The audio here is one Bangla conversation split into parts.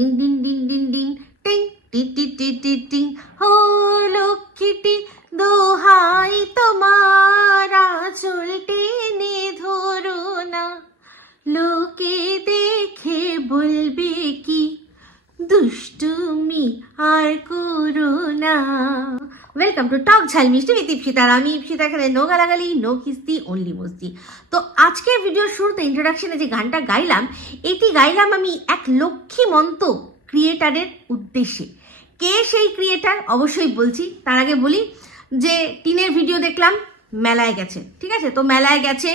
টিং টিং টিং টিং টিং টিং টি টি টি টি টিং। ও লক্ষ্মীটি দোহাই তোমার আঁচল টেনে ধরো না, লোকে দেখে বলবে কি দুষ্টুমি আর করো না। ওয়েলকাম টু টক ঝাল মিষ্টি উইথ ইপসিতা। আমি ইপসিতা, এখানে নো গালাগালি, নো কিস্তি, অনলি মস্তি। তো আজকের ভিডিওর শুরুতে ইন্ট্রোডাকশনে যে গানটা গাইলাম, এটি গাইলাম আমি এক লক্ষ্মীমন্ত ক্রিয়েটারের উদ্দেশ্যে। কে সেই ক্রিয়েটার অবশ্যই বলছি। তার আগে বলি যে টিনের ভিডিও দেখলাম, মেলায় গেছে, ঠিক আছে? তো মেলায় গেছে,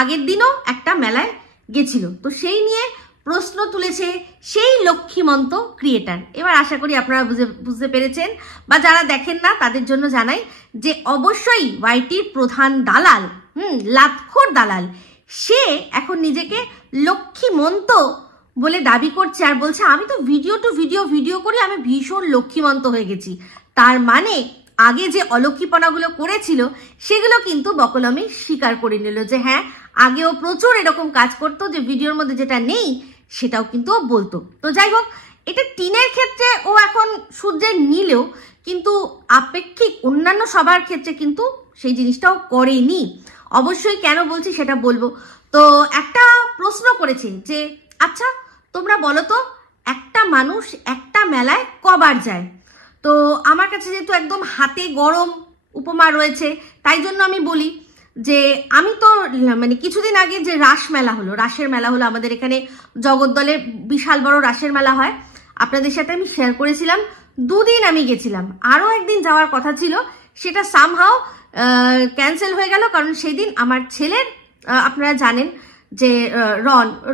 আগের দিনও একটা মেলায় গেছিল, তো সেই নিয়ে প্রশ্ন তুলেছে সেই লক্ষ্মীমন্ত ক্রিয়েটার। এবার আশা করি আপনারা বুঝতে পেরেছেন, বা যারা দেখেন না তাদের জন্য জানাই যে অবশ্যই ওয়াইটির প্রধান দালাল, লাতখোর দালাল, সে এখন নিজেকে লক্ষ্মীমন্ত বলে দাবি করছে আর বলছে আমি তো ভিডিও করি, আমি ভীষণ লক্ষ্মীমন্ত হয়ে গেছি। তার মানে আগে যে অলক্ষীপনাগুলো করেছিল সেগুলো কিন্তু বকলমে স্বীকার করে নিল যে হ্যাঁ, আগেও প্রচুর এরকম কাজ করতো, যে ভিডিওর মধ্যে যেটা নেই সেটাও কিন্তু ও বলতো। তো যাই হোক, এটা টিনের ক্ষেত্রে ও এখন সূর্যে নিলেও কিন্তু আপেক্ষিক অন্যান্য সবার ক্ষেত্রে কিন্তু সেই জিনিসটাও করেনি। অবশ্যই কেন বলছি সেটা বলবো। তো একটা প্রশ্ন করেছে যে আচ্ছা তোমরা বলো তো, একটা মানুষ একটা মেলায় কবার যায়? তো আমার কাছে যেহেতু একদম হাতে গরম উপমা রয়েছে, তাই জন্য আমি বলি যে আমি তো মানে কিছুদিন আগে যে রাসের মেলা হলো আমাদের এখানে জগদ্দলে, বিশাল বড় রাসের মেলা হয়, আপনাদের সাথে আমি শেয়ার করেছিলাম। দুদিন আমি গেছিলাম, আরও একদিন যাওয়ার কথা ছিল, সেটা সামহাও ক্যান্সেল হয়ে গেল। কারণ সেদিন আমার ছেলের, আপনারা জানেন যে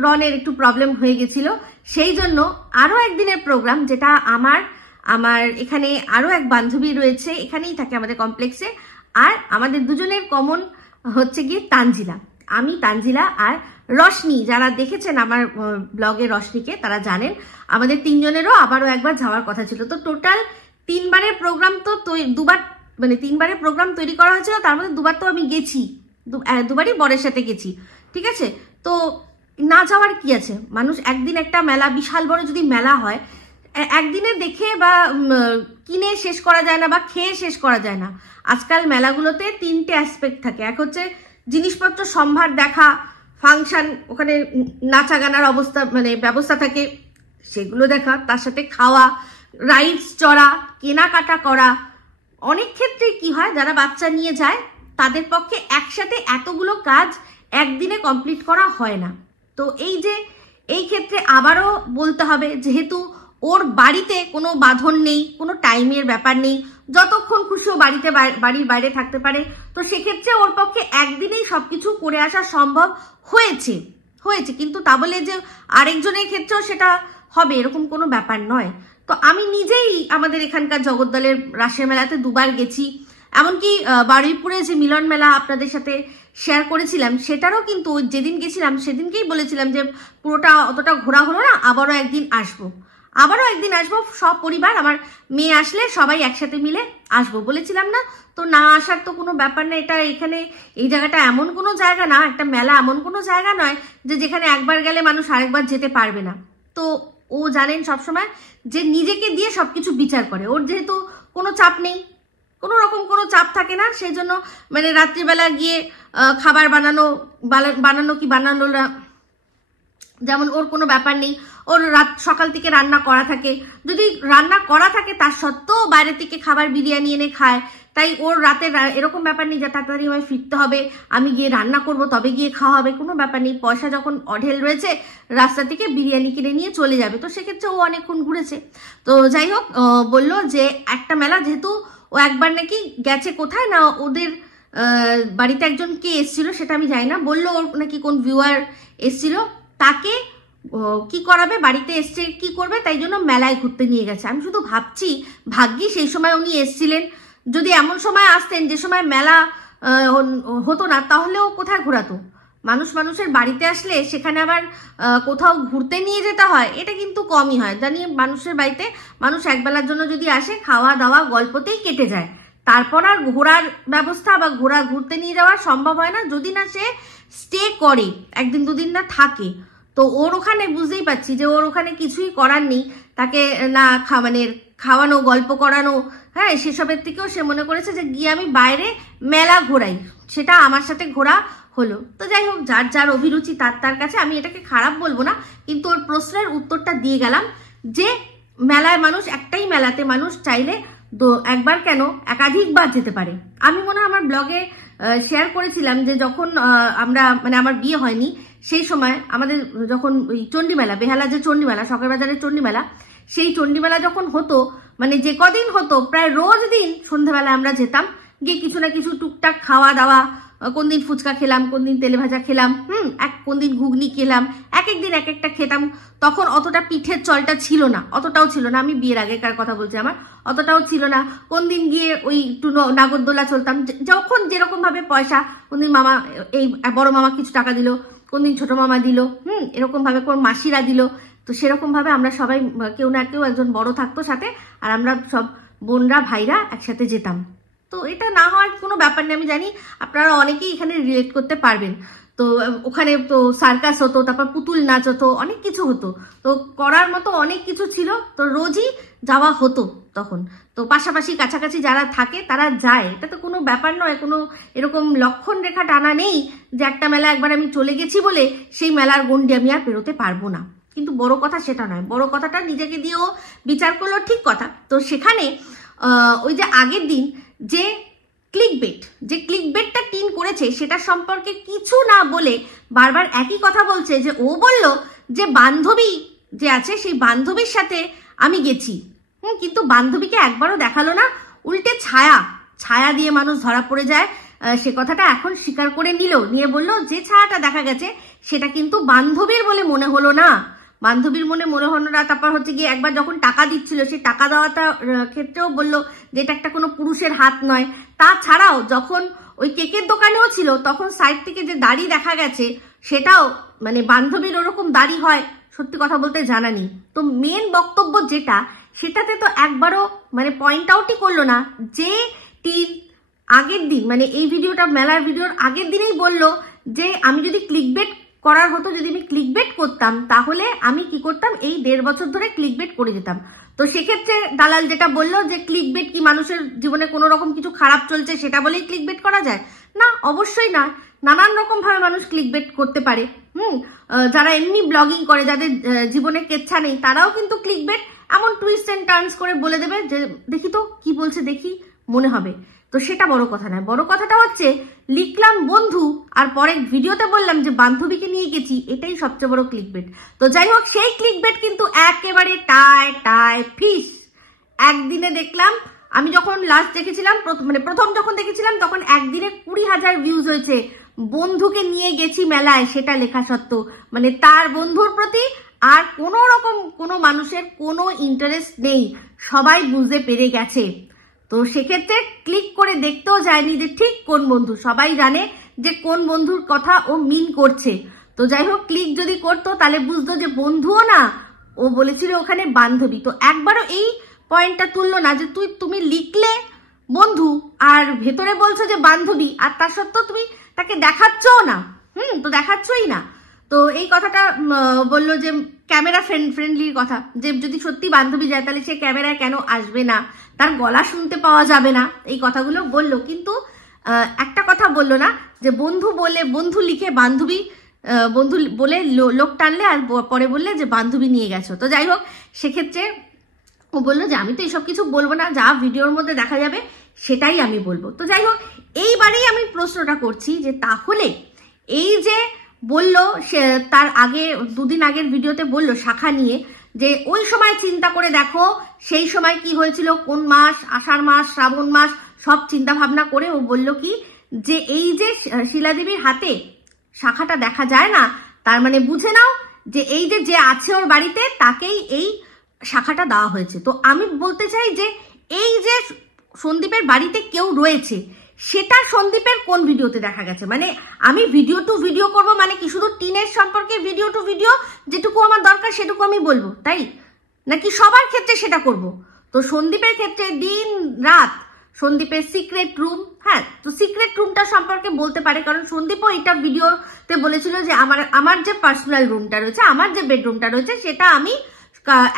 রনের একটু প্রবলেম হয়ে গেছিল, সেই জন্য আরও একদিনের প্রোগ্রাম, যেটা আমার এখানে আরও এক বান্ধবী রয়েছে, এখানেই থাকে আমাদের কমপ্লেক্সে, আর আমাদের দুজনের কমন হচ্ছে গিয়ে তানজিলা। আমি, তানজিলা আর রশনি, যারা দেখেছেন আমার ব্লগে রশনিকে তারা জানেন, আমাদের তিনজনেরও আবারও একবার যাওয়ার কথা ছিল। তো টোটাল তিনবারের প্রোগ্রাম, তো তিনবারের প্রোগ্রাম তৈরি করা হয়েছিল, তার মধ্যে দুবার তো আমি গেছি, দুবারই বরের সাথে গেছি, ঠিক আছে? তো না যাওয়ার কি আছে? মানুষ একদিন একটা মেলা, বিশাল বড় যদি মেলা হয়, একদিনে দেখে বা কিনে শেষ করা যায় না, বা খেয়ে শেষ করা যায় না। আজকাল মেলাগুলোতে তিনটে অ্যাসপেক্ট থাকে। এক হচ্ছে জিনিসপত্র সম্ভার দেখা, ফাংশন, ওখানে নাচা গানার ব্যবস্থা থাকে, সেগুলো দেখা, তার সাথে খাওয়া, রাইডস চড়া, কেনাকাটা করা। অনেক ক্ষেত্রে কি হয়, যারা বাচ্চা নিয়ে যায় তাদের পক্ষে একসাথে এতগুলো কাজ একদিনে কমপ্লিট করা হয় না। তো এই ক্ষেত্রে আবারও বলতে হবে, যেহেতু ওর বাড়িতে কোনো বাঁধন নেই, কোনো টাইমের ব্যাপার নেই, যতক্ষণ খুশি ও বাড়ির বাইরে থাকতে পারে, তো সেক্ষেত্রে ওর পক্ষে একদিনেই সবকিছু করে আসা সম্ভব হয়েছে। কিন্তু তা বলে যে আরেকজনের ক্ষেত্রেও সেটা হবে এরকম কোনো ব্যাপার নয়। তো আমি নিজেই আমাদের এখানকার জগদ্দলের রাসের মেলাতে দুবার গেছি, এমনকি বারুইপুরে যে মিলন মেলা আপনাদের সাথে শেয়ার করেছিলাম, সেটারও কিন্তু যেদিন গেছিলাম সেদিনকেই বলেছিলাম যে পুরোটা অতটা ঘোরা হলো না, আবারও একদিন আসবো, সব পরিবার, আমার মেয়ে আসলে সবাই একসাথে মিলে আসবো বলেছিলাম না? তো না আসার তো কোনো ব্যাপার না। এই জায়গাটা এমন কোনো জায়গা না, একটা মেলা এমন কোনো জায়গা নয় যে যেখানে একবার গেলে মানুষ আরেকবার যেতে পারবে না। তো ও জানেন সবসময় যে নিজেকে দিয়ে সবকিছু বিচার করে। ওর যেহেতু কোনো চাপ নেই, কোনো রকম কোনো চাপ থাকে না, সেই জন্য রাত্রিবেলা গিয়ে খাবার বানানো কি বানানো না, যেমন ওর কোনো ব্যাপার নেই। ওর সকাল থেকে রান্না করা থাকে, যদি রান্না করা থাকে তার সত্ত্বেও বাইরে থেকে খাবার বিরিয়ানি এনে খায়। তাই ওর রাতে এরকম ব্যাপার নেই যে তাড়াতাড়ি আমায় ফিরতে হবে, আমি গিয়ে রান্না করব তবে গিয়ে খাওয়া হবে, কোনো ব্যাপার নেই। পয়সা যখন অঢেল রয়েছে, রাস্তা থেকে বিরিয়ানি কিনে নিয়ে চলে যাবে। তো সেক্ষেত্রে ও অনেকক্ষণ ঘুরেছে। তো যাই হোক, বললো যে একটা মেলা, যেহেতু ও একবার নাকি গেছে কোথায় না, ওদের বাড়িতে একজন কে এসছিল সেটা আমি জানি না, বললো ওর নাকি কোন ভিউয়ার এসছিল, তাকে কি করাবে, বাড়িতে এসছে কি করবে, তাই জন্য মেলায় ঘুরতে নিয়ে গেছে। আমি শুধু ভাবছি, ভাগ্যি সেই সময় উনি এসছিলেন, যদি এমন সময় আসতেন যে সময় মেলা হতো না, তাহলেও কোথায় ঘোরাতো? মানুষের বাড়িতে আসলে সেখানে আবার কোথাও ঘুরতে নিয়ে যেতে হয়, এটা কিন্তু কমই হয় জানি। মানুষের বাড়িতে মানুষ একবেলার জন্য যদি আসে, খাওয়া দাওয়া গল্পতেই কেটে যায়, তারপর আর ঘোরার ব্যবস্থা বা ঘুরতে নিয়ে যাওয়া সম্ভব হয় না, যদি না সে স্টে করে, একদিন দুদিন না থাকে। তো ওর ওখানে বুঝতেই পারছি যে ওর ওখানে কিছুই করার নেই, তাকে না মানে খাওয়ানো, গল্প করানো, হ্যাঁ সেসবের থেকেও সে মনে করেছে যে গিয়ে আমি বাইরে মেলা ঘোরাই, সেটা আমার সাথে ঘোরা হলো। তো যাই হোক, যার যার অভিরুচি তার কাছে, আমি এটাকে খারাপ বলবো না, কিন্তু ওর প্রশ্নের উত্তরটা দিয়ে গেলাম যে মেলায় মানুষ, একটাই মেলাতে মানুষ চাইলে একবার কেন একাধিকবার যেতে পারে। আমি মনে হয় আমার ব্লগে শেয়ার করেছিলাম যে যখন আমরা মানে আমার বিয়ে হয়নি সেই সময় আমাদের যখন ওই চণ্ডীমেলা, বেহালা যে চণ্ডীমেলা, সকাল বাজারের চণ্ডীমেলা, সেই চণ্ডীমেলা যখন হতো, মানে যে কদিন হতো প্রায় রোজ দিন সন্ধ্যাবেলা আমরা যেতাম, গিয়ে কিছু না কিছু টুকটাক খাওয়া দাওয়া, কোন দিন ফুচকা খেলাম, কোন দিন তেলে ভাজা খেলাম, কোন দিন ঘুগনি খেলাম, এক একদিন এক একটা খেতাম। তখন অতটা পিঠের চলটা ছিল না, অতটাও ছিল না, আমি বিয়ের আগেকার কথা বলছি, আমার অতটাও ছিল না। কোন দিন গিয়ে ওই একটু নাগরদোলা চলতাম, যখন যেরকম ভাবে পয়সা, কোন দিন মামা, এই বড় মামা কিছু টাকা দিল, কোন দিন ছোট মামা দিল, এরকম ভাবে কোন মাসিরা দিল। তো সেরকম ভাবে আমরা সবাই, কেউ না কেউ একজন বড় থাকতো সাথে, আর আমরা সব বোনরা ভাইরা একসাথে যেতাম। তো এটা না হওয়ার কোনো ব্যাপার নেই, আমি জানি আপনারা অনেকেই এখানে রিলেট করতে পারবেন। তো ওখানে তো সার্কাস হতো, তারপর পুতুল নাচ হতো, অনেক কিছু হতো, তো করার মতো অনেক কিছু ছিল, তো রোজই যাওয়া হতো তখন। তো পাশাপাশি কাছাকাছি যারা থাকে তারা যায়, এটা তো কোনো ব্যাপার নয়, কোনো এরকম লক্ষণ রেখা টানা নেই যে একটা মেলা একবার আমি চলে গেছি বলে সেই মেলার গণ্ডি আমি আর পেরোতে পারবো না। কিন্তু বড় কথা সেটা নয়, বড় কথাটা নিজেকে দিয়েও বিচার করলো, ঠিক কথা। তো সেখানে ওই যে আগের দিন যে ক্লিকবেটটা টিন করেছে, সেটা সম্পর্কে কিছু না বলে বারবার একই কথা বলছে, যে ও বলল যে বান্ধবী যে আছে সেই বান্ধবীর সাথে আমি গেছি, কিন্তু বান্ধবীকে একবারও দেখালো না, উল্টে ছায়া দিয়ে মানুষ ধরা পড়ে যায়। সে কথাটা এখন স্বীকার করে নিয়ে বলল যে ছায়াটা দেখা গেছে সেটা কিন্তু বান্ধবীর বলে মনে হলো না, বান্ধবীর মনে হলো না। তারপর হচ্ছে গিয়ে একবার যখন টাকা দিচ্ছিল, সেই টাকা দেওয়াটা ক্ষেত্রেও বললো যে এটা একটা কোনো পুরুষের হাত নয়। তাছাড়াও যখন ওই কেকের দোকানেও ছিল, তখন সাইড থেকে যে দাড়ি দেখা গেছে, সেটাও মানে বান্ধবীর ওরকম দাড়ি হয় সত্যি কথা বলতে জানা নেই। তো মেন বক্তব্য যেটা, সেটাতে তো একবারও মানে পয়েন্ট আউটই করলো না যে টিন আগের দিন, মানে এই ভিডিওটা মেলার ভিডিওর আগের দিনেই বললো যে আমি যদি ক্লিকবেট করার হতো, যদি আমি ক্লিকবেট করতাম, তাহলে আমি কি করতাম, এই 1.5 বছর ধরে ক্লিকবেট করে যেতাম। তো সেক্ষেত্রে দালাল যেটা বললো যে ক্লিকবেট কি মানুষের জীবনে কোনো রকম কিছু খারাপ চলছে সেটা বলেই ক্লিকবেট করা যায়? না, অবশ্যই না। নানান রকম ভাবে মানুষ ক্লিকবেট করতে পারে। যারা এমনি ব্লগিং করে, যাদের জীবনে কেচ্ছা নেই, তারাও কিন্তু ক্লিকবেট এমন টুইস্ট এন্ড টার্নস করে বলে দেবে যে দেখি তো কি বলছে, দেখি মনে হবে। তো সেটা বড় কথা নয়, বড় কথাটা হচ্ছে লিখলাম বন্ধু আর পরে ভিডিওতে বললাম যে বান্ধবীকে নিয়ে গেছি, এটাই সবচেয়ে বড় ক্লিকবেট। তো যাই হোক, সেই ক্লিকবেট কিন্তু একেবারে টাই ফিস। একদিনে দেখলাম, আমি যখন লাস্ট দেখেছিলাম, মানে প্রথম যখন দেখেছিলাম, তখন একদিনে 20,000 ভিউজ হয়েছে। বন্ধুকে নিয়ে গেছি মেলায়, সেটা লেখা সত্ত্বেও, মানে তার বন্ধুর প্রতি আর কোনো রকম কোনো মানুষের কোনো ইন্টারেস্ট নেই, সবাই বুঝতে পেরে গেছে। তো সেক্ষেত্রে ক্লিক করে দেখতেও যায়নি যে ঠিক কোন বন্ধু, সবাই জানে যে কোন বন্ধুর কথা ও মিন করছে। তো যাই হোক, ক্লিক যদি করতো তাহলে বুঝতো যে বন্ধুও না, ও বলেছিল ওখানে বান্ধবী। তো একবারও এই পয়েন্টটা তুললো না যে তুমি লিখলে বন্ধু আর ভেতরে বলছো যে বান্ধবী, আর তার সত্ত্বেও তুমি তাকে দেখাচ্ছও না। তো দেখাচ্ছই না। তো এই কথাটা বললো যে ক্যামেরা ফ্রেন্ডলির কথা, যে যদি সত্যি বান্ধবী যায় তাহলে সে ক্যামেরায় কেন আসবে না, তার গলা শুনতে পাওয়া যাবে না, এই কথাগুলো বললো। কিন্তু একটা কথা বললো না যে বন্ধু লিখে বান্ধবী, বন্ধু বলে লোক টানলে আর পরে বললে যে বান্ধবী নিয়ে গেছো। তো যাই হোক, সেক্ষেত্রে ও বললো যে আমি তো এইসব কিছু বলবো না, যা ভিডিওর মধ্যে দেখা যাবে সেটাই আমি বলবো। তো যাই হোক, এইবারেই আমি প্রশ্নটা করছি যে তাহলে এই যে বললো, সে তার আগে 2 দিন আগের ভিডিওতে বললো শাখা নিয়ে, যে ওই সময় চিন্তা করে দেখো সেই সময় কি হয়েছিল, কোন মাস, আষাঢ় মাস, শ্রাবণ মাস, সব চিন্তা ভাবনা করে ও বলল কি যে এই যে শিলাদেবীর হাতে শাখাটা দেখা যায় না, তার মানে বুঝে নাও যে এই যে আছে ওর বাড়িতে তাকেই এই শাখাটা দেওয়া হয়েছে। তো আমি বলতে চাই যে এই যে সন্দীপের বাড়িতে কেউ রয়েছে, সেটা সন্দীপের কোন ভিডিওতে দেখা গেছে? মানে আমি ভিডিও টু ভিডিও করব, মানে কি শুধু টিনের সম্পর্কে ভিডিও টু ভিডিও, যেটুকু আমার দরকার সেটুকু আমি বলবো, তাই নাকি সবার ক্ষেত্রে সেটা করব? তো সন্দীপের ক্ষেত্রে দিন রাত সন্দীপের সিক্রেট রুম। হ্যাঁ, তো সিক্রেট রুমটা সম্পর্কে বলতে পারে, কারণ সন্দীপও এটা ভিডিওতে বলেছিল যে আমার যে পার্সোনাল রুমটা রয়েছে, আমার যে বেডরুমটা রয়েছে, সেটা আমি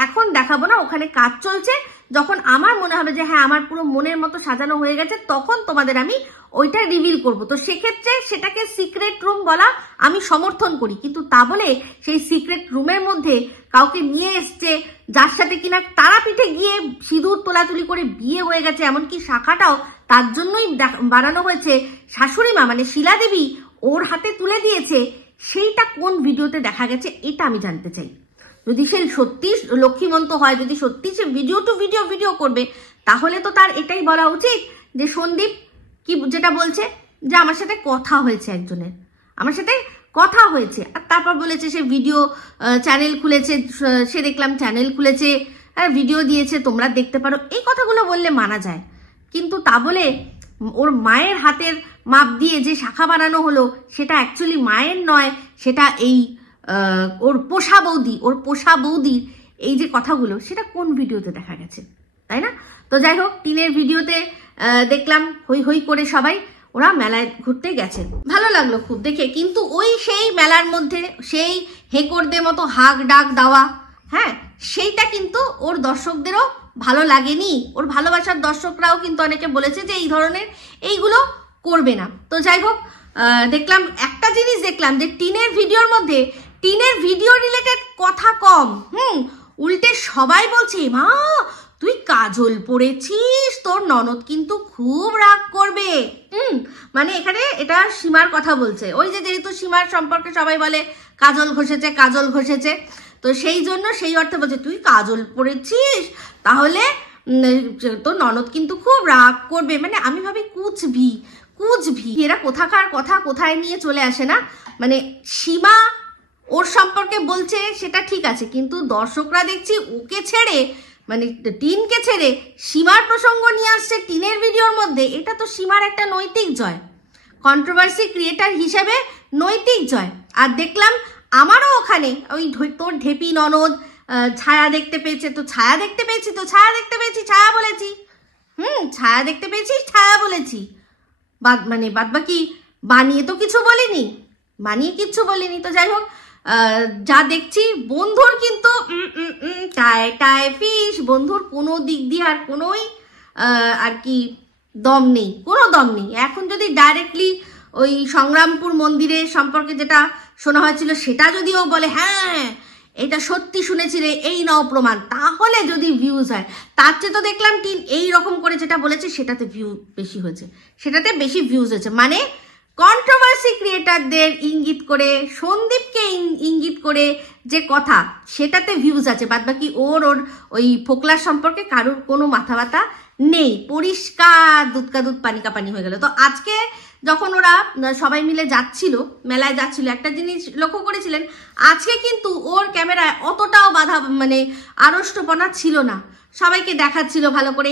এখন দেখাবো না, ওখানে কাজ চলছে। যখন আমার মনে হবে যে হ্যাঁ আমার পুরো মনের মতো সাজানো হয়ে গেছে, তখন তোমাদের আমি ওইটা রিভিল করব। তো সেক্ষেত্রে সেটাকে সিক্রেট রুম বলা আমি সমর্থন করি, কিন্তু তা বলে সেই সিক্রেট রুমের মধ্যে কাউকে নিয়ে এসছে যার সাথে কিনা তারাপীঠে গিয়ে সিঁদুর তোলাতুলি করে বিয়ে হয়ে গেছে, এমনকি শাখাটাও তার জন্যই বানানো হয়েছে, শাশুড়ি মা মানে শিলা দেবী ওর হাতে তুলে দিয়েছে, সেইটা কোন ভিডিওতে দেখা গেছে এটা আমি জানতে চাই। যদি সে সত্যি লক্ষ্মীমন্ত হয়, যদি সত্যি সে ভিডিও টু ভিডিও করবে, তাহলে তো তার এটাই বলা উচিত যে সন্দীপ কি যেটা বলছে যে আমার সাথে কথা হয়েছে, একজনের আমার সাথে কথা হয়েছে, আর তারপর বলেছে সে ভিডিও চ্যানেল খুলেছে, সে দেখলাম চ্যানেল খুলেছে, ভিডিও দিয়েছে, তোমরা দেখতে পারো, এই কথাগুলো বললে মানা যায়। কিন্তু তা বলে ওর মায়ের হাতের মাপ দিয়ে যে শাখা বানানো হলো, সেটা অ্যাকচুয়ালি মায়ের নয়, সেটা এই ওর পোষা বৌদির এই যে কথাগুলো, সেটা কোন ভিডিওতে দেখা গেছে, তাই না? তো যাই হোক, টিনের ভিডিওতে দেখলাম হই হই করে সবাই ওরা মেলায় ঘুরতে গেছে, ভালো লাগলো খুব দেখে। কিন্তু ওই সেই মেলার মধ্যে সেই হেকরদের মতো হাক ডাক দেওয়া, হ্যাঁ, সেইটা কিন্তু ওর দর্শকদেরও ভালো লাগেনি। ওর ভালোবাসার দর্শকরাও কিন্তু অনেকে বলেছে যে এই ধরনের এইগুলো করবে না। তো যাই হোক, দেখলাম একটা জিনিস দেখলাম যে টিনের ভিডিওর মধ্যে টিনের ভিডিও রিলেটেড কথা কম, উল্টে সবাই বলছে মা তুই কাজল পরেছিস, তোর ননদ কিন্তু খুব রাগ করবে। মানে এখানে এটা সীমার কথা বলছে, ওই যে যেহেতু সীমার সম্পর্কে সবাই বলে কাজল ঘষেছে, তো সেই জন্য সেই অর্থে বলছে তুই কাজল পরেছিস, তাহলে তোর ননদ কিন্তু খুব রাগ করবে। মানে আমি ভাবি কুচভি এরা কোথাকার কথা কোথায় নিয়ে চলে আসে না। মানে সীমা ওর সম্পর্কে বলছে সেটা ঠিক আছে, কিন্তু দর্শকরা দেখছি ওকে ছেড়ে, মানে টিনকে ছেড়ে সীমার প্রসঙ্গ নিয়ে আসছে টিনের ভিডিওর মধ্যে। এটা তো সীমার একটা নৈতিক জয়, কন্ট্রোভার্সি ক্রিয়েটার হিসেবে নৈতিক জয়। আর দেখলাম আমারও ওখানে ওই তোর ঢেপি ননদ ছায়া দেখতে পেয়েছে, তো ছায়া দেখতে পেয়েছি ছায়া বলেছি, ছায়া দেখতে পেয়েছি ছায়া বলেছি, মানে বাদ বাকি বানিয়ে তো কিছু বলিনি। তো যাই হোক, যা দেখছি বন্ধুর কিন্তু টায় ফিশ, বন্ধুর কোনো দিক দিয়ে আর কোনোই আর কি দম নেই। এখন যদি ডাইরেক্টলি ওই সংগ্রামপুর মন্দিরের সম্পর্কে যেটা শোনা হয়েছিল সেটা যদি ও বলে হ্যাঁ এটা সত্যি শুনেছিলে, এই নাও প্রমাণ, তাহলে যদি ভিউজ হয়। তার চেয়ে তো দেখলাম টিন এই রকম করে যেটা বলেছে সেটাতে বেশি ভিউজ হয়েছে। মানে কন্ট্রোভার্সি ক্রিয়েটারদের ইঙ্গিত করে, সন্দীপকে ইঙ্গিত করে যে কথা, সেটাতে ভিউজ আছে, বাদ বাকি ওর ওই ফোকলার সম্পর্কে কারোর কোনো মাথা ব্যথা নেই। পরিষ্কার দুধ কা দুধ পানি কা পানি হয়ে গেল। তো আজকে যখন ওরা সবাই মিলে মেলায় যাচ্ছিল, একটা জিনিস লক্ষ্য করেছিলেন, আজকে কিন্তু ওর ক্যামেরায় অতটাও বাধা মানে আড়ষ্টপনা ছিল না, সবাইকে দেখাচ্ছিল ভালো করে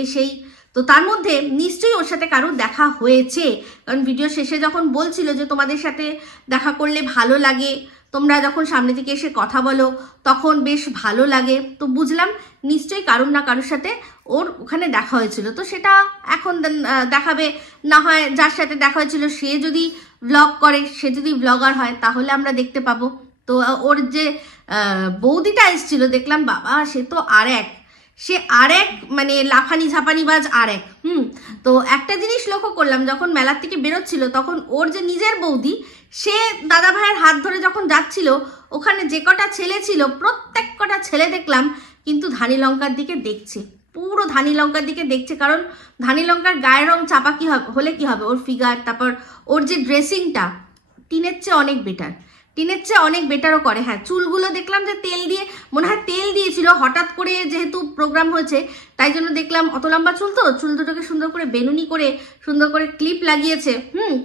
এই সেই। তো তার মধ্যে নিশ্চয়ই ওর সাথে কারোর দেখা হয়েছে, কারণ ভিডিও শেষে যখন বলছিল যে তোমাদের সাথে দেখা করলে ভালো লাগে, তোমরা যখন সামনে থেকে এসে কথা বলো তখন বেশ ভালো লাগে। তো বুঝলাম নিশ্চয়ই কারোর না কারোর সাথে ওর ওখানে দেখা হয়েছিল। তো সেটা এখন দেখাবে, না হয় যার সাথে দেখা হয়েছিল সে যদি ব্লগ করে, সে যদি ব্লগার হয়, তাহলে আমরা দেখতে পাবো। তো ওর যে বৌদিটা এসেছিল দেখলাম, বাবা সে তো আরেক মানে লাফানি ঝাপানিবাজ আরেক। তো একটা জিনিস লক্ষ্য করলাম, যখন মেলার থেকে বেরোচ্ছিল তখন ওর যে নিজের বৌদি, সে দাদা ভাইয়ের হাত ধরে যখন যাচ্ছিল, ওখানে যে কটা ছেলে ছিল প্রত্যেক কটা ছেলে দেখলাম কিন্তু ধানি লঙ্কার দিকে দেখছে, পুরো ধানি লঙ্কার দিকে দেখছে। কারণ ধানি লঙ্কার গায়ের রং চাপা হলে কি হবে, ওর ফিগার, তারপর ওর যে ড্রেসিংটা টিনের চেয়ে অনেক বেটারও করে। হ্যাঁ, চুলগুলো দেখলাম যে তেল দিয়ে, মনে হয় তেল দিয়েছিল, হঠাৎ করে যেহেতু প্রোগ্রাম হয়েছে তাই জন্য দেখলাম অত লম্বা চুল দুটোকে সুন্দর করে বেনুনি করে সুন্দর করে ক্লিপ লাগিয়েছে।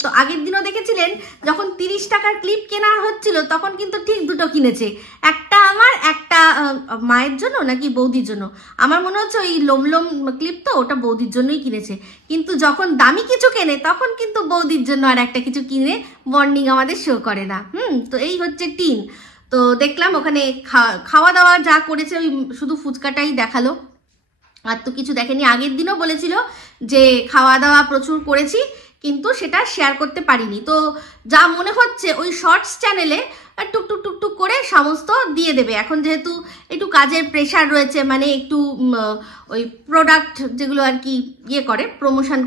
তো আগের দিনও দেখেছিলেন যখন 30 টাকার ক্লিপ কেনা হচ্ছিল তখন কিন্তু ঠিক দুটো কিনেছে, একটা আমার, একটা মায়ের জন্য নাকি বৌদির জন্য। আমার মনে হচ্ছে ওই লোমলোম ক্লিপ তো ওটা বৌদির জন্যই কিনেছে, কিন্তু যখন দামি কিছু কেনে তখন কিন্তু বৌদির জন্য আর একটা কিছু কিনে বন্ডিং আমাদের শো করে না। তো এই হচ্ছে টিন। তো দেখলাম ওখানে খাওয়া দাওয়া যা করেছে, ওই শুধু ফুচকাটাই দেখালো, আর তো কিছু দেখেনি। আগের দিনও বলেছিল যে খাওয়া দাওয়া প্রচুর করেছি, কিন্তু সেটা শেয়ার করতে পারিনি। তো যা মনে হচ্ছে ওই শর্টস চ্যানেলে টুকটুক টুকটুক করে সমস্ত দিয়ে দেবে। এখন যেহেতু একটু কাজের প্রেশার রয়েছে, মানে একটু ওই প্রোডাক্ট যেগুলো আর কি ইয়ে করে, প্রমোশন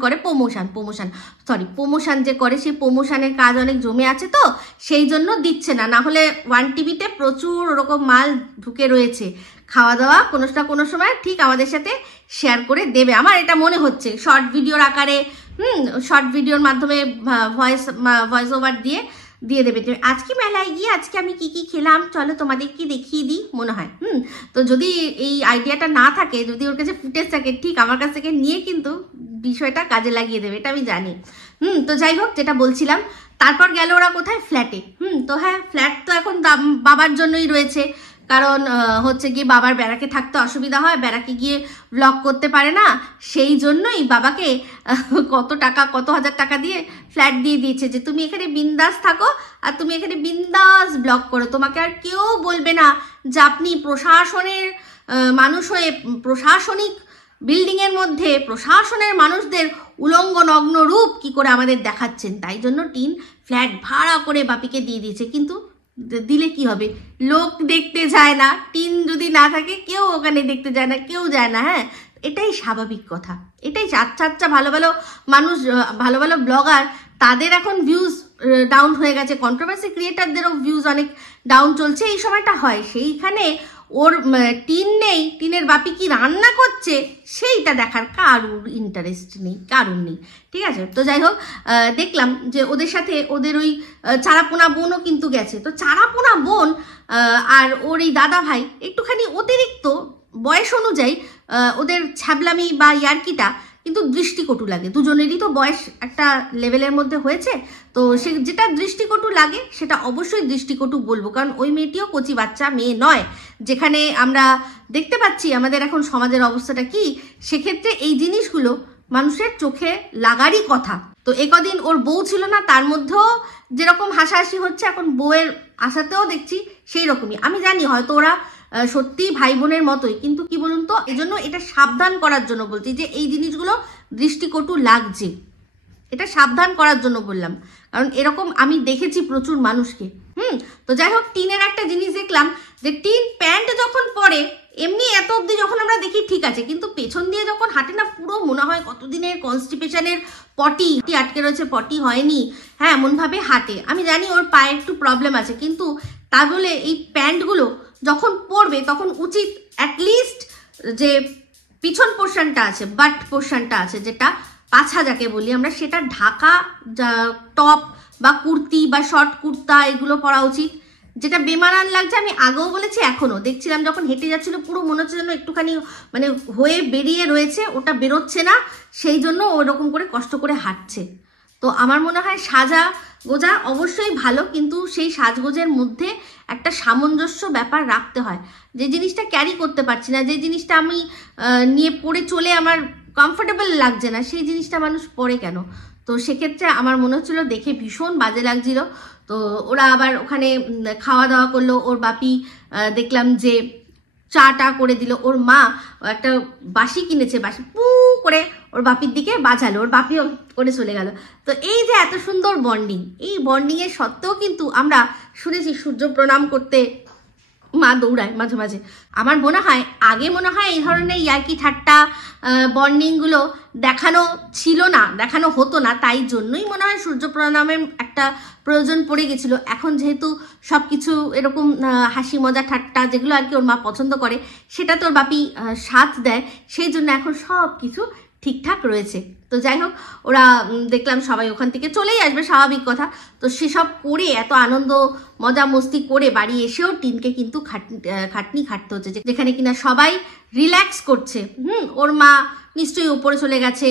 যে করে, সেই প্রমোশনের কাজ অনেক জমে আছে, তো সেই জন্য দিচ্ছে না। না হলে ওয়ান টিভিতে প্রচুর ওরকম মাল ঢুকে রয়েছে, খাওয়া দাওয়া কোনো সময় ঠিক আমাদের সাথে শেয়ার করে দেবে, আমার এটা মনে হচ্ছে। শর্ট ভিডিওর আকারে, শর্ট ভিডিওর মাধ্যমে ভয়েস ওভার দিয়ে দেবে। আজকে মেলায় গিয়ে আজকে আমি কি কি খেলাম চলো তোমাদেরকে দেখিয়ে দিই, মনে হয়। তো যদি এই আইডিয়াটা না থাকে, যদি ওর কাছে ফুটেজ থাকে, ঠিক আমার কাছ থেকে নিয়ে কিন্তু বিষয়টা কাজে লাগিয়ে দেবে, এটা আমি জানি। তো যাই হোক, যেটা বলছিলাম, তারপর গেল ওরা কোথায়? ফ্ল্যাটে। তো হ্যাঁ, ফ্ল্যাট তো এখন বাবার জন্যই রয়েছে, কারণ হচ্ছে গিয়ে বাবার ব্যারাকে থাকতে অসুবিধা হয়, ব্যারাকে গিয়ে ব্লগ করতে পারে না, সেই জন্যই বাবাকে কত হাজার টাকা দিয়ে ফ্ল্যাট দিয়ে দিয়েছে যে তুমি এখানে বিন্দাস থাকো আর তুমি এখানে বিন্দাস ব্লগ করো, তোমাকে আর কেউ বলবে না যে আপনি প্রশাসনের মানুষ হয়ে প্রশাসনিক বিল্ডিংয়ের মধ্যে প্রশাসনের মানুষদের উলঙ্গ নগ্ন রূপ কি করে আমাদের দেখাচ্ছেন। তাই জন্য টিন ফ্ল্যাট ভাড়া করে বাপিকে দিয়ে দিয়েছে। কিন্তু দিলে কি হবে, লোক দেখতে যায় না, টিন যদি না থাকে কেউ ওখানে দেখতে যায় না, কেউ যায় না। হ্যাঁ, এটাই স্বাভাবিক কথা, এটাই আচ্ছা ভালো মানুষ, ভালো ব্লগার, তাদের এখন ভিউজ ডাউন হয়ে গেছে, কন্ট্রোভার্সি ক্রিয়েটারদেরও ভিউজ অনেক ডাউন চলছে, এই সময়টা হয়। সেইখানে ওর টিন নেই, টিনের বাপি কি রান্না করছে সেইটা দেখার কারুর ইন্টারেস্ট নেই, কারুর নেই, ঠিক আছে। তো যাই হোক, দেখলাম যে ওদের সাথে ওদের ওই চারাপোনা বোনও কিন্তু গেছে। তো চারাপোনা বোন আর ওর এই দাদা ভাই একটুখানি অতিরিক্ত বয়স অনুযায়ী ওদের ছ্যাবলামি বা ইয়ার্কিটা কিন্তু দৃষ্টিকটু লাগে। দুজনেরই তো বয়স একটা লেভেলের মধ্যে হয়েছে, তো সে যেটা দৃষ্টিকটু লাগে সেটা অবশ্যই দৃষ্টিকটু বলবো, কারণ ওই মেয়েটিও কচি বাচ্চা মেয়ে নয়। যেখানে আমরা দেখতে পাচ্ছি আমাদের এখন সমাজের অবস্থাটা কি, সেক্ষেত্রে এই জিনিসগুলো মানুষের চোখে লাগারই কথা। তো একদিন ওর বউ ছিল না, তার মধ্যেও যেরকম হাসাহাসি হচ্ছে, এখন বউয়ের আশাতেও দেখছি সেই রকমই। আমি জানি হয়তো ওরা সত্যি ভাই বোনের মতোই, কিন্তু কি বলুন তো, এজন্য এটা সাবধান করার জন্য বলছি যে এই জিনিসগুলো দৃষ্টিকটু লাগছে, এটা সাবধান করার জন্য বললাম, কারণ এরকম আমি দেখেছি প্রচুর মানুষকে। তো যাই হোক, টিনের একটা জিনিস দেখলাম যে টিন প্যান্ট যখন পরে, এমনি এত অবধি যখন আমরা দেখি ঠিক আছে, কিন্তু পেছন দিয়ে যখন হাঁটে না, পুরো মনে হয় কতদিনের কনস্টিপেশনের পটি আটকে রয়েছে, পটি হয়নি, হ্যাঁ, এমনভাবে হাঁটে। আমি জানি ওর পায়ে একটু প্রবলেম আছে, কিন্তু তা বলে এই প্যান্টগুলো যখন পরবে তখন উচিত অ্যাটলিস্ট যে পিছন পোর্শনটা আছে, বাট পোর্শনটা আছে, যেটা পাছা যাকে বলি আমরা, সেটা ঢাকা টপ বা কুর্তি বা শর্ট কুর্তা এগুলো পরা উচিত। যেটা বেমানান লাগছে, আমি আগেও বলেছি, এখনো দেখছিলাম যখন হেঁটে যাচ্ছিল, পুরো মনে হচ্ছে যেন একটুখানি মানে হয়ে বেরিয়ে রয়েছে, ওটা বেরোচ্ছে না, সেই জন্য ওরকম করে কষ্ট করে হাঁটছে। তো আমার মনে হয় সাজা গোজা অবশ্যই ভালো, কিন্তু সেই সাজগোজের মধ্যে একটা সামঞ্জস্য ব্যাপার রাখতে হয়। যে জিনিসটা ক্যারি করতে পারছি না, যে জিনিসটা আমি নিয়ে পরে চলে আমার কমফোর্টেবল লাগছে না, সেই জিনিসটা মানুষ পরে কেন? তো সেক্ষেত্রে আমার মনে হচ্ছিল দেখে ভীষণ বাজে লাগছিল। তো ওরা আবার ওখানে খাওয়া দাওয়া করলো, ওর বাপি দেখলাম যে চাটা করে দিল, ওর মা একটা বাঁশি কিনেছে, বাঁশি পু করে ওর বাপির দিকে বাজালো, ওর বাপিও করে চলে গেল। তো এই যে এত সুন্দর বন্ডিং, এই বন্ডিংয়ের সত্ত্বেও কিন্তু আমরা শুনেছি সূর্য প্রণাম করতে মা দৌড়ায় মাঝে মাঝে। আমার মনে হয় আগে এই ধরনের ইয়ার্কি ঠাট্টা বন্ডিংগুলো দেখানো ছিল না, দেখানো হতো না, তাই জন্যই মনে হয় সূর্য প্রণামের একটা প্রয়োজন পড়ে গেছিলো। এখন যেহেতু সব কিছু এরকম হাসি মজা ঠাট্টা যেগুলো আর কি ওর মা পছন্দ করে, সেটা তোর বাপি সাথ দেয়, সেই জন্য এখন সব কিছু ঠিকঠাক রয়েছে। তো যাই হোক, ওরা দেখলাম সবাই ওখান থেকে চলেই আসবে, স্বাভাবিক কথা। তো সেসব করে এত আনন্দ মজা মস্তি করে বাড়ি এসেও টিনকে কিন্তু খাটনি খাটতে হচ্ছে, যেখানে কিনা সবাই রিল্যাক্স করছে। ওর মা নিশ্চয়ই উপরে চলে গেছে,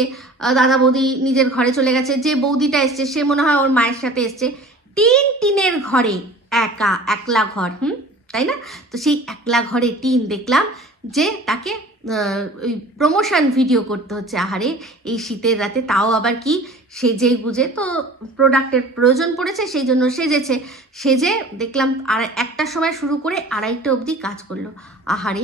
দাদা বৌদি নিজের ঘরে চলে গেছে, যে বৌদিটা এসছে সে মনে হয় ওর মায়ের সাথে এসছে। টিনের ঘরে একলা ঘর, তাই না? তো সেই একলা ঘরে টিন দেখলাম যে তাকে ওই প্রমোশন ভিডিও করতে হচ্ছে। আহারে, এই শীতের রাতে, তাও আবার কি সেজে গুজে, তো প্রোডাক্টের প্রয়োজন পড়েছে সেই জন্য সেজে দেখলাম। আর 1টার সময় শুরু করে 2:30 অবধি কাজ করলো। আহারে,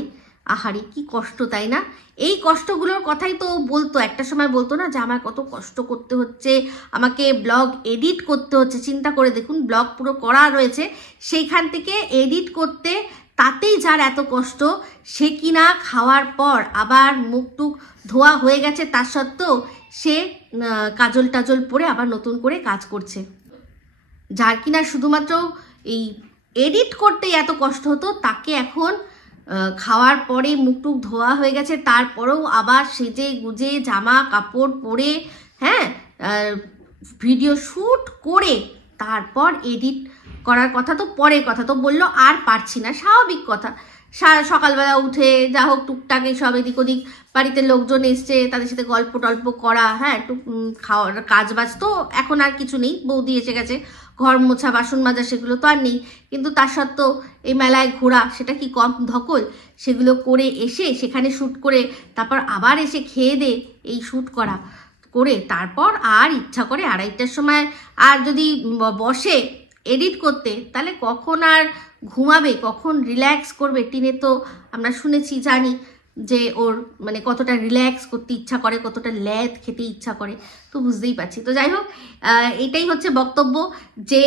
আহারে কি কষ্ট, তাই না? এই কষ্টগুলোর কথাই তো বলতো, একটা সময় বলতো না যে আমার কত কষ্ট করতে হচ্ছে, আমাকে ব্লগ এডিট করতে হচ্ছে। চিন্তা করে দেখুন, ব্লগ পুরো করা রয়েছে, সেইখান থেকে এডিট করতে তাতেই যার এত কষ্ট, সে কিনা খাওয়ার পর আবার মুখ টুক ধোয়া হয়ে গেছে, তার সত্ত্বেও সে কাজল টাজল পরে আবার নতুন করে কাজ করছে। যার কিনা শুধুমাত্র এই এডিট করতেই এত কষ্ট হতো, তাকে এখন খাওয়ার পরে মুখটুক ধোয়া হয়ে গেছে, তারপরেও আবার সেজে গুজে জামা কাপড় পরে, হ্যাঁ, ভিডিও শ্যুট করে তারপর এডিট করার কথা তো পরের কথা, তো বললো আর পারছি না, স্বাভাবিক কথা। সকালবেলা উঠে যা হোক টুকটাক সব এদিক ওদিক, বাড়িতে লোকজন এসছে, তাদের সাথে গল্প টল্প করা, হ্যাঁ, একটু খাওয়ার কাজ বাজ তো এখন আর কিছু নেই, বৌদি এসে গেছে, ঘর মোছা বাসন মাজা সেগুলো তো আর নেই, কিন্তু তার সত্ত্বেও এই মেলায় ঘোরা সেটা কি কম ধকল? সেগুলো করে এসে সেখানে শ্যুট করে তারপর আবার এসে খেয়ে দে এই শ্যুট করা করে তারপর আর ইচ্ছা করে 2:30টার সময় আর যদি বসে এডিট করতে, তাহলে কখন আর ঘুমাবে, কখন রিল্যাক্স করবে? টিনে তো আমরা শুনেছি, জানি যে ওর মানে কতটা রিল্যাক্স করতে ইচ্ছা করে, কতটা ল্যাদ খেতে ইচ্ছা করে, তো বুঝতেই পারছি। তো যাই হোক, এটাই হচ্ছে বক্তব্য যে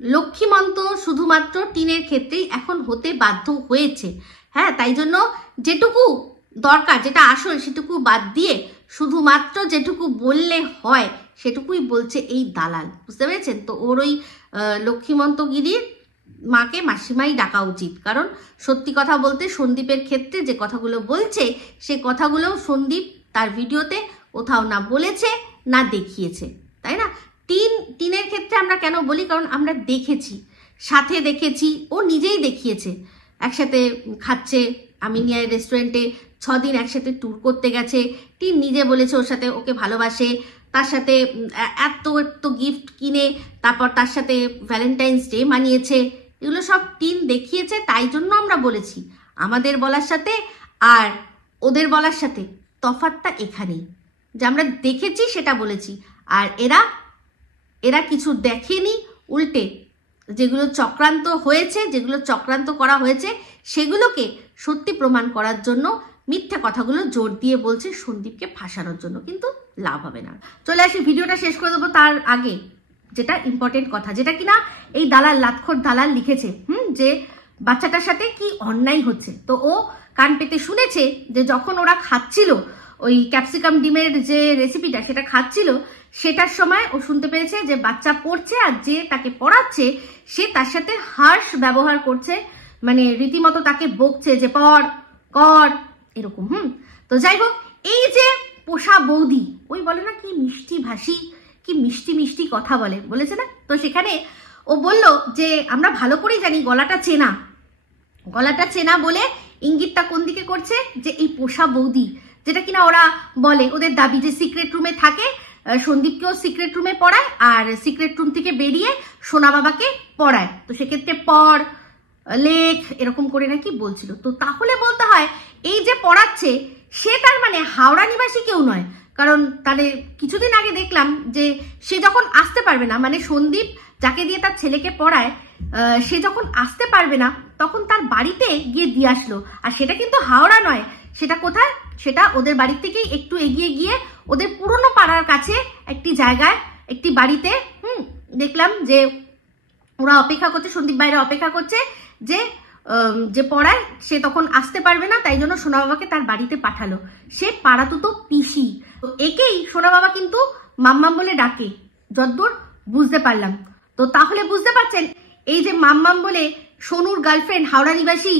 লক্ষ্মীমন্ত শুধুমাত্র টিনের ক্ষেত্রেই এখন হতে বাধ্য হয়েছে। হ্যাঁ, তাই জন্য যেটুকু দরকার, যেটা আসল, সেটুকু বাদ দিয়ে শুধুমাত্র যেটুকু বললে হয় সেটুকুই বলছে এই দালাল, বুঝতে পেরেছেন? তো ওর ওই লক্ষ্মীমন্তগিরির মাকে মাসিমাই ডাকা উচিত, কারণ সত্যি কথা বলতে সন্দীপের ক্ষেত্রে যে কথাগুলো বলছে সে কথাগুলো সন্দীপ তার ভিডিওতে কোথাও না বলেছে না দেখিয়েছে, তাই না? টিনের ক্ষেত্রে আমরা কেন বলি, কারণ আমরা দেখেছি, সাথে দেখেছি, ও নিজেই দেখিয়েছে, একসাথে খাচ্ছে আমিনিয়ার রেস্টুরেন্টে, 6 দিন একসাথে ট্যুর করতে গেছে, টিন নিজে বলেছে ওর সাথে ওকে ভালোবাসে, তার সাথে এত গিফট কিনে তারপর তার সাথে ভ্যালেন্টাইন্স ডে মানিয়েছে, এগুলো সব টিন দেখিয়েছে। তাই জন্য আমরা বলেছি, আমাদের বলার সাথে আর ওদের বলার সাথে তফাৎটা এখানেই, যে আমরা দেখেছি সেটা বলেছি, আর এরা কিছু দেখেনি, উল্টে যেগুলো চক্রান্ত হয়েছে, যেগুলো চক্রান্ত করা হয়েছে সেগুলোকে সত্যি প্রমাণ করার জন্য মিথ্যা কথাগুলো জোর দিয়ে বলছে সন্দীপকে ফাঁসানোর জন্য, কিন্তু লাভ হবে না। চলে আসি, ভিডিওটা শেষ করে দেবো তার আগে যেটা ইম্পর্টেন্ট কথা, যেটা কিনা এই দালাল, লাতখোর দালাল লিখেছে, যে বাচ্চাটার সাথে কি অন্যায় হচ্ছে। তো ও কান পেতে শুনেছে যে যখন ওরা খাচ্ছিল ওই ক্যাপসিকাম ডিমের যে রেসিপিটা সেটা খাচ্ছিল, সেটার সময় ও শুনতে পেরেছে যে বাচ্চা পড়ছে আর যে তাকে পড়াচ্ছে সে তার সাথে হার্শ ব্যবহার করছে, মানে রীতিমতো তাকে বকছে যে পড় কর এরকম। তো যাই হোক, এই যে পোষা বৌদি, ওই বলে না কি মিষ্টি ভাষী, কি মিষ্টি মিষ্টি কথা বলেছে না, তো সেখানে ও বলল যে আমরা ভালো করেই জানি গলাটা চেনা বলে ইঙ্গিতটা কোন দিকে করছে, যে এই পোষা বৌদি, যেটা কিনা ওরা বলে ওদের দাবি যে সিক্রেট রুমে থাকে, সন্দীপকেও সিক্রেট রুমে পড়ায় আর সিক্রেট রুম থেকে বেরিয়ে সোনা বাবাকে পড়ায়, তো সেক্ষেত্রে পড় লেখ এরকম করে নাকি বলছিল। তো তাহলে বলতে হয় এই যে পড়াচ্ছে সে তার মানে হাওড়া নিবাসী কেউ নয়, কারণ তাহলে কিছুদিন আগে দেখলাম যে সে যখন আসতে পারবে না, মানে সন্দীপ যাকে দিয়ে তার ছেলেকে পড়ায়, সে যখন আসতে পারবে না তখন তার বাড়িতে গিয়ে দিয়ে আসলো, আর সেটা কিন্তু হাওড়া নয়, সেটা কোথায়, সেটা ওদের বাড়ি থেকেই একটু এগিয়ে গিয়ে ওদের পুরনো পাড়ার কাছে একটি জায়গায় একটি বাড়িতে দেখলাম যে ওরা অপেক্ষা করছে, সন্দীপ বাইরে অপেক্ষা করছে, যে পড়ায় সে তখন আসতে পারবে না, তাই জন্য সোনা বাবাকে তার বাড়িতে পাঠালো। সে পাড়াতুতো পিসি, তো একেই সোনা বাবা কিন্তু মাম্মাম বলে ডাকে, যতদূর বুঝতে পারলাম। তো তাহলে বুঝতে পারছেন এই যে মাম্মাম বলে সোনুর গার্লফ্রেন্ড হাওড়া নিবাসী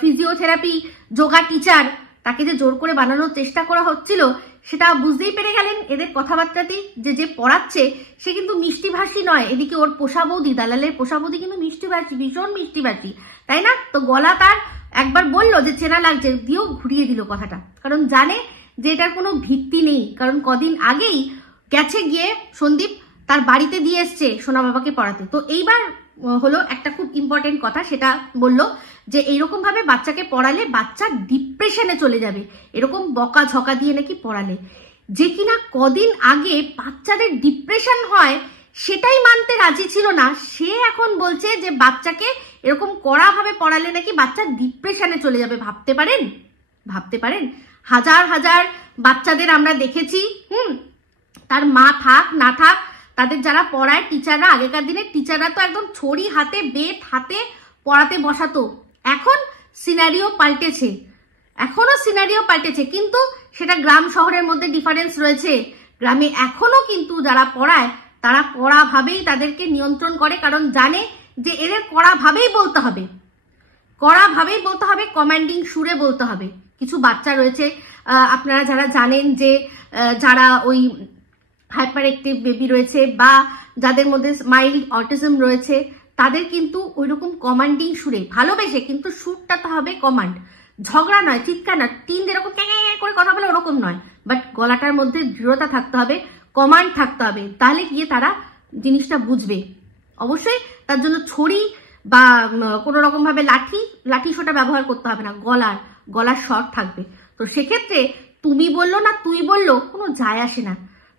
ফিজিওথেরাপি যোগা টিচার, তাকে যে জোর করে বানানোর চেষ্টা করা হচ্ছিল, সেটা বুঝতেই পেরে গেলেন এদের কথাবার্তাতেই, যে পড়াচ্ছে সে কিন্তু মিষ্টিভাষী নয়। এদিকে ওর পোষা বৌদি, দালালের পোষা বৌদি কিন্তু মিষ্টিভাষী, ভীষণ মিষ্টিভাষী, তাই না? তো গলা তার একবার বললো যে চেনা লাগছে, দিয়েও ঘুরিয়ে দিল কথাটা, কারণ জানে যে এটার কোনো ভিত্তি নেই, কারণ কদিন আগেই গেছে গিয়ে সন্দীপ তার বাড়িতে দিয়ে এসছে সোনা বাবাকে পড়াতে। তো এইবার হলো একটা খুব ইম্পর্টেন্ট কথা, সেটা বললো যে এইরকম ভাবে বাচ্চাকে পড়ালে বাচ্চা ডিপ্রেশনে চলে যাবে, এরকম বকা ঝকা দিয়ে নাকি পড়ালে, যে কিনা কদিন আগে বাচ্চাদের ডিপ্রেশন হয় সেটাই মানতে রাজি ছিল না, সে এখন বলছে যে বাচ্চাকে এরকম কড়াভাবে পড়ালে নাকি বাচ্চা ডিপ্রেশনে চলে যাবে। ভাবতে পারেন? ভাবতে পারেন? হাজার হাজার বাচ্চাদের আমরা দেখেছি, তার মা থাক না থাক, তাদের যারা পড়ায় টিচাররা, আগেকার দিনের টিচাররা তো একদম ছড়ি হাতে বেত হাতে পড়াতে বসাতো। এখন সিনারিও পাল্টেছে, এখনো সিনারিও পাল্টেছে, কিন্তু সেটা গ্রাম শহরের মধ্যে ডিফারেন্স রয়েছে। গ্রামে এখনো কিন্তু যারা পড়ায় তারা কড়াভাবেই তাদেরকে নিয়ন্ত্রণ করে, কারণ জানে যে এদের কড়াভাবেই বলতে হবে, কড়াভাবেই বলতে হবে, কমান্ডিং সুরে বলতে হবে। কিছু বাচ্চা রয়েছে, আপনারা যারা জানেন যে যারা ওই হাইপার অ্যাক্টিভ বেবি রয়েছে বা যাদের মধ্যে মাইল্ড অটিজম রয়েছে, তাদের কিন্তু ওইরকম কমান্ডিং সুরে, ভালোবেসে, কিন্তু সুরটা তো হবে কমান্ড, ঝগড়া নয়, চিৎকার নয়, টিন যেরকম করে কথা বলে ওরকম নয়, বাট গলাটার মধ্যে দৃঢ়তা থাকতে হবে, কমান্ড থাকতে হবে, তাহলে গিয়ে তারা জিনিসটা বুঝবে। অবশ্যই তার জন্য ছড়ি বা কোনো রকম ভাবে লাঠি সোটা ব্যবহার করতে হবে না, গলার স্বর থাকবে। তো সেক্ষেত্রে তুমি বললো না তুই বললো কোনো যায় আসে না।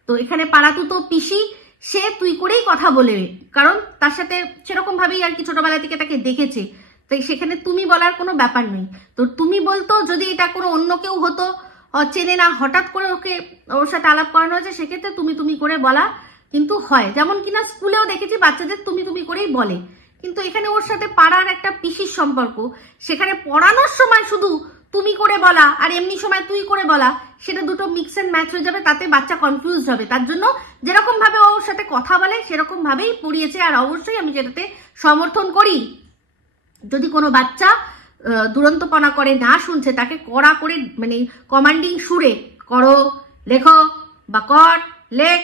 তো এখানে পাড়াতু তো পিসি, সে তুই করেই কথা বলবে, কারণ তার সাথে সেরকম ভাবেই আর কি ছোটবেলা থেকে তাকে দেখেছে, তাই সেখানে তুমি বলার কোনো ব্যাপার নেই। তো তুমি বলতো, যদি এটা কোনো অন্য কেউ হতো, চেনে না, হঠাৎ করে ওর সাথে আলাপ করানো হয়েছে, সেক্ষেত্রে তুমি করে বলা কিন্তু হয়। যেমন কিনা স্কুলেও দেখেছি বাচ্চাদের তুমি করেই বলে, কিন্তু এখানে ওর সাথে পাড়ার একটা পিসির সম্পর্ক, সেখানে পড়ানোর সময় শুধু তুমি করে বলা আর এমনি সময় তুই করে বলা, সেটা দুটো মিক্স এন্ড ম্যাচ হয়ে যাবে, তাতে বাচ্চা কনফিউজ হবে। তার জন্য যেরকম ভাবে ওর সাথে কথা বলে সেরকম ভাবেই পড়িয়েছে, আর অবশ্যই আমি সেটাতে সমর্থন করি। যদি কোনো বাচ্চা দুরন্তপনা করে, না শুনছে, তাকে কড়া করে মানে কমান্ডিং সুরে করো, লেখো বা কর, লেখ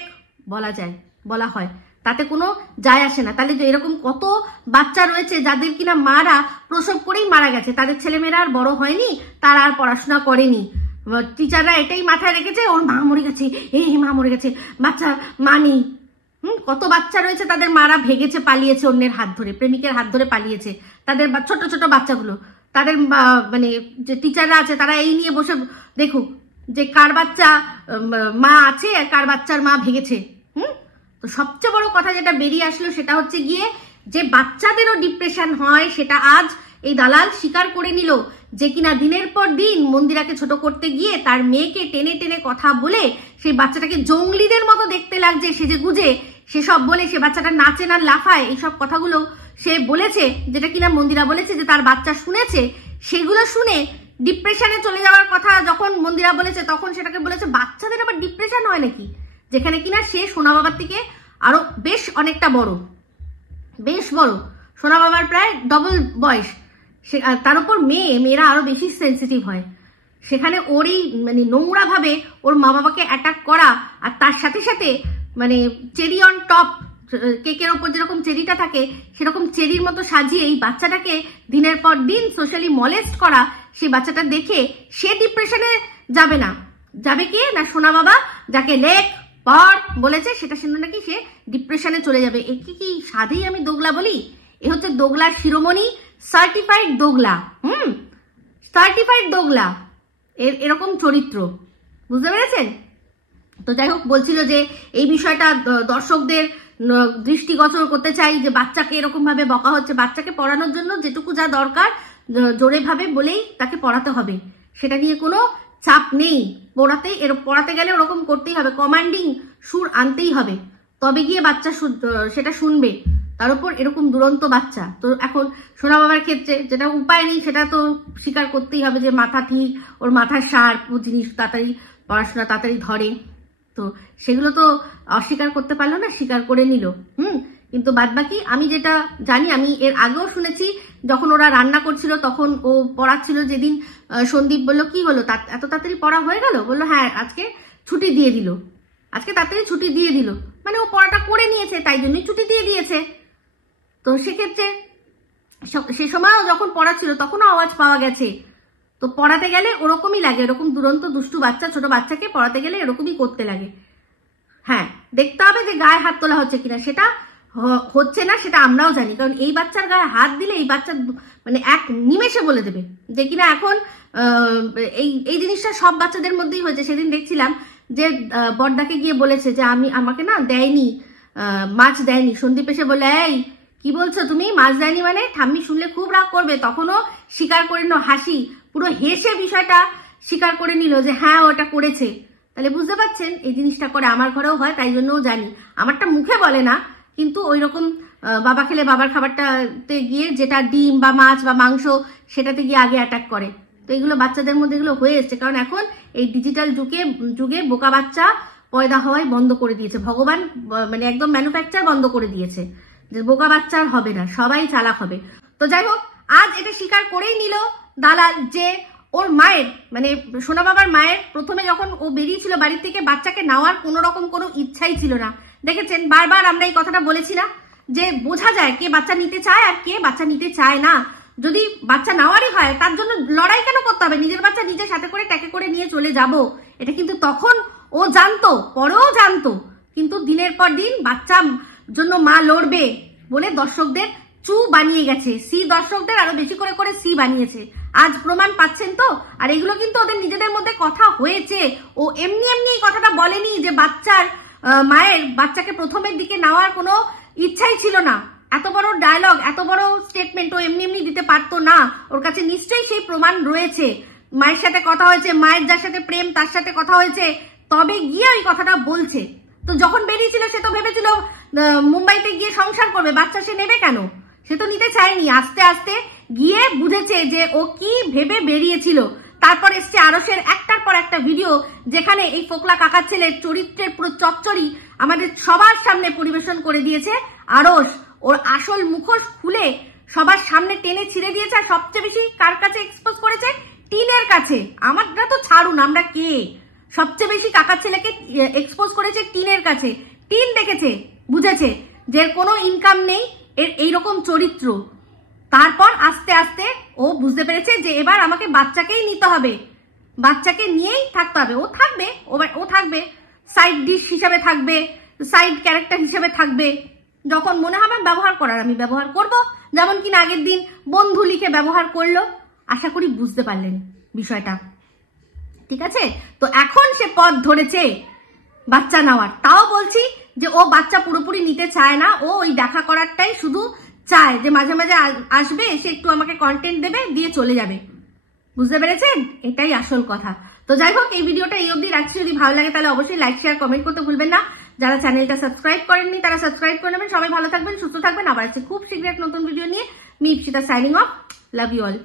বলা হয়, তাতে কোনো যায় আসে না। তাহলে যে এরকম কত বাচ্চা রয়েছে যাদের কিনা মারা প্রসব করেই মারা গেছে, তাদের ছেলেমেয়েরা আর বড় হয়নি, তারা আর পড়াশোনা করেনি, টিচাররা এটাই মাথায় রেখেছে, ওর মা মরে গেছে, মা মরে গেছে, বাচ্চা মা নেই। কত বাচ্চা রয়েছে তাদের মারা ভেগেছে, পালিয়েছে, অন্যের হাত ধরে, প্রেমিকের হাত ধরে পালিয়েছে, তাদের ছোট ছোট বাচ্চাগুলো, তাদের মানে যে টিচাররা আছে তারা এই নিয়ে বসে দেখুক যে কার বাচ্চা মা আছে আর কার বাচ্চার মা ভেগেছে। তো সবচেয়ে বড় কথা যেটা বেরিয়ে আসলো সেটা হচ্ছে গিয়ে যে বাচ্চাদেরও ডিপ্রেশন হয়, সেটা আজ এই দালাল স্বীকার করে নিল, যে কিনা দিনের পর দিন মন্দিরাকে ছোট করতে গিয়ে তার মেয়েকে টেনে টেনে কথা বলে সেই বাচ্চাটাকে জঙ্গলিদের মতো দেখতে লাগছে সেজে গুজে, সেসব বলে সে বাচ্চাটা নাচে না লাফায়, এইসব কথাগুলো সে বলেছে, যেটা কিনা মন্দিরা বলেছে যে তার বাচ্চা শুনেছে, সেগুলো শুনে ডিপ্রেশনে চলে যাওয়ার কথা যখন মন্দিরা বলেছে, তখন সেটাকে বলেছে বাচ্চাদের আবার ডিপ্রেশন হয় নাকি, যেখানে কিনা সে সোনা বাবার থেকে আরো বেশ অনেকটা বড়, বেশ বড়, সোনা বাবার প্রায় ডবল বয়স, তার উপর মেয়েরা আরো বেশি সেন্সিটিভ হয়। সেখানে ওরই মানে নোংরা ভাবে ওর মা বাবাকে অ্যাটাক করা, আর তার সাথে সাথে মানে চেরি অন টপ, কেকের ওপর যেরকম চেরিটা থাকে সেরকম চেরির মতো সাজিয়ে এই বাচ্চাটাকে দিনের পর দিন সোশ্যালি মলেস্ট করা, সেই বাচ্চাটা দেখে সে ডিপ্রেশনে যাবে না, যাবে কি না সোনা বাবা যাকে লেখ পড় বলেছে সেটা শুনে নাকি সে ডিপ্রেশনে চলে যাবে। একে কি সাধেই আমি দোগলা বলি? এ হচ্ছে দোগলার শিরোমণি, সার্টিফাইড দোগলা, সার্টিফাইড দোগলা, এরকম চরিত্র, বুঝতে পেরেছেন? তো যাই হোক, বলছিল যে এই বিষয়টা দর্শকদের দৃষ্টিগোচর করতে চাই, যে বাচ্চাকে এরকম ভাবে বকা হচ্ছে, বাচ্চাকে পড়ানোর জন্য যেটুকু যা দরকার জোরে ভাবে বলেই তাকে পড়াতে হবে, সেটা নিয়ে কোনো চাপ নেই। পড়াতে গেলে ওরকম করতেই হবে, কমান্ডিং সুর আনতেই হবে, তবে গিয়ে বাচ্চা সেটা শুনবে। তার উপর এরকম দুরন্ত বাচ্চা। তো এখন সোনা বাবার ক্ষেত্রে যেটা উপায় নেই, সেটা তো স্বীকার করতেই হবে যে মাথা ঠিক, ওর মাথার সার জিনিস তাড়াতাড়ি পড়াশোনা তাড়াতাড়ি ধরে, তো সেগুলো তো অস্বীকার করতে পারলো না, স্বীকার করে নিল। কিন্তু বাদবাকি আমি যেটা জানি, আমি এর আগেও শুনেছি, যখন ওরা রান্না করছিল তখন ও পড়াচ্ছিল, যেদিন সন্দীপ বললো কি হলো এত তাড়াতাড়ি পড়া হয়ে গেল, বললো হ্যাঁ আজকে ছুটি দিয়ে দিল, আজকে তাড়াতাড়ি ছুটি দিয়ে দিল, মানে ও পড়াটা করে নিয়েছে তাই জন্যই ছুটি দিয়ে দিয়েছে। তো সেক্ষেত্রে সে সময়ও যখন পড়াচ্ছিল তখনও আওয়াজ পাওয়া গেছে। তো পড়াতে গেলে ওরকমই লাগে, এরকম দুরন্ত দুষ্টু বাচ্চা, ছোট বাচ্চাকে পড়াতে গেলে এরকমই করতে লাগে। হ্যাঁ, দেখতে হবে যে গায়ে হাত তোলা হচ্ছে কিনা, সেটা হচ্ছে না সেটা আমরাও জানি, কারণ এই বাচ্চার গায়ে হাত দিলে এই বাচ্চা মানে এক নিমেষে বলে দেবে যে কিনা এখন এই জিনিসটা সব বাচ্চাদের মধ্যেই হয়েছে। সেদিন দেখছিলাম যে বড়দাকে গিয়ে বলেছে যে আমাকে না দেয়নি, মাছ দেয়নি, সন্দীপ এসে বলে এই কি বলছো তুমি? মাছ দেয়নি মানে? ঠাম্মি শুনলে খুব রাগ করবে। তখনও স্বীকার করে নিল, হাসি পুরো হেসে বিষয়টা স্বীকার করে নিল যে হ্যাঁ ওটা করেছে। তাহলে বুঝতে পারছেন এই জিনিসটা করে, আমার ঘরেও হয়, তাই জন্যও জানি। আমারটা মুখে বলে না, কিন্তু ওই রকম বাবা খেলে বাবার খাবারটাতে গিয়ে যেটা ডিম বা মাছ বা মাংস সেটাতে গিয়ে আগে অ্যাটাক করে। তো এগুলো বাচ্চাদের মধ্যে এগুলো হয়ে এসছে, কারণ এখন এই ডিজিটাল যুগে বোকা বাচ্চা পয়দা হওয়াই বন্ধ করে দিয়েছে ভগবান, মানে একদম ম্যানুফ্যাকচার বন্ধ করে দিয়েছে যে বোকা বাচ্চা আর হবে না, সবাই চালাক হবে। তো যাই হোক, আজ এটা স্বীকার করেই নিল দালাল যে ওর মায়ের, মানে সোনা বাবার মায়ের প্রথমে যখন ও বেরিয়েছিল বাড়ি থেকে, বাচ্চাকে নেওয়ার কোনো রকম কোনো ইচ্ছাই ছিল না। দেখেছেন, বারবার আমরা এই কথাটা বলেছি না যে বোঝা যায় কে বাচ্চা নিতে চায় আর কে বাচ্চা নিতে চায় না। যদি বাচ্চা নেওয়ারই হয় তার জন্য লড়াই কেন করতে হবে? নিজের বাচ্চা নিজের সাথে করে ট্যাকে করে নিয়ে চলে যাব, এটা কিন্তু তখন ও জানতো, পরেও জানতো, কিন্তু দিনের পর দিন বাচ্চার জন্য মা লড়বে বলে দর্শকদের চু বানিয়ে গেছে, সি দর্শকদের আরো বেশি করে করে সি বানিয়েছে। আজ প্রমাণ পাচ্ছেন তো। আর এগুলো কিন্তু ওদের নিজেদের মধ্যে কথা হয়েছে, ও এমনি এমনি এই কথাটা বলেনি যে বাচ্চার মায়ের বাচ্চাকে প্রথমের দিকে নেওয়ার কোনো ইচ্ছাই ছিল না। এত বড় ডায়লগ, এত বড় স্টেটমেন্ট ও এমনি এমনি দিতে পারতো না। ওর কাছে নিশ্চয়ই সেই প্রমাণ রয়েছে, মায়ের সাথে কথা হয়েছে, মায়ের যার সাথে প্রেম তার সাথে কথা হয়েছে, তবে গিয়ে ওই কথাটা বলছে। তো যখন বেরিয়েছিল সে তো ভেবেছিল মুম্বাইতে গিয়ে সংসার করবে, বাচ্চা সে নেবে কেন? সে তো নিতে চায়নি। আস্তে আস্তে গিয়ে বুঝেছে যে ও কি ভেবে বেরিয়েছিল। তারপর এসছে আরশের একটার পর একটা ভিডিও, যেখানে এই ফোকলা কাকার ছেলের চরিত্রের পুরো চচ্চড়ি আমাদের সবার সামনে পরিবেশন করে দিয়েছে আরশ। ওর আসল মুখোশ খুলে সবার সামনে টেনে ছিঁড়ে দিয়েছে। আর সবচেয়ে বেশি কার কাছে এক্সপোজ করেছে? টিনের কাছে। আমরা তো ছাড়ুন, আমরা কে, সবচেয়ে বেশি কাকার ছেলেকে এক্সপোজ করেছে টিনের কাছে। টিন দেখেছে, বুঝেছে যে কোনো ইনকাম নেই, এর এইরকম চরিত্র। তারপর আস্তে আস্তে ও বুঝতে পেরেছে যে এবার আমাকে বাচ্চাকেই নিতে হবে, বাচ্চাকে নিয়েই থাকতে হবে। ও থাকবে সাইড ডিশ হিসাবে, থাকবে সাইড ক্যারেক্টার হিসেবে থাকবে। যখন মনে হবে ব্যবহার করার আমি ব্যবহার করব, যেমন কিনা আগের দিন বন্ধু লিখে ব্যবহার করলো। আশা করি বুঝতে পারলেন বিষয়টা, ঠিক আছে? তো এখন সে পথ ধরেছে বাচ্চা নেওয়ার। তাও বলছি যে ও বাচ্চা পুরোপুরি নিতে চায় না, ও ওই দেখা করারটাই শুধু চায়, যে মাঝে মাঝে আসবে, সে একটু আমাকে কন্টেন্ট দেবে, দিয়ে চলে যাবে। বুঝতে পেরেছেন? এটাই আসল কথা। তো যাই হোক, এই ভিডিওটা এই অবধি রাখছি। যদি ভালো লাগে তাহলে অবশ্যই লাইক শেয়ার কমেন্ট করতে ভুলবেন না। যারা চ্যানেলটা সাবস্ক্রাইব করেননি তারা সাবস্ক্রাইব করে নেবেন। সবাই ভালো থাকবেন, সুস্থ থাকবেন। আবার আসছে খুব শীঘ্র এক নতুন ভিডিও নিয়ে। Me Ipsita signing off. Love you all.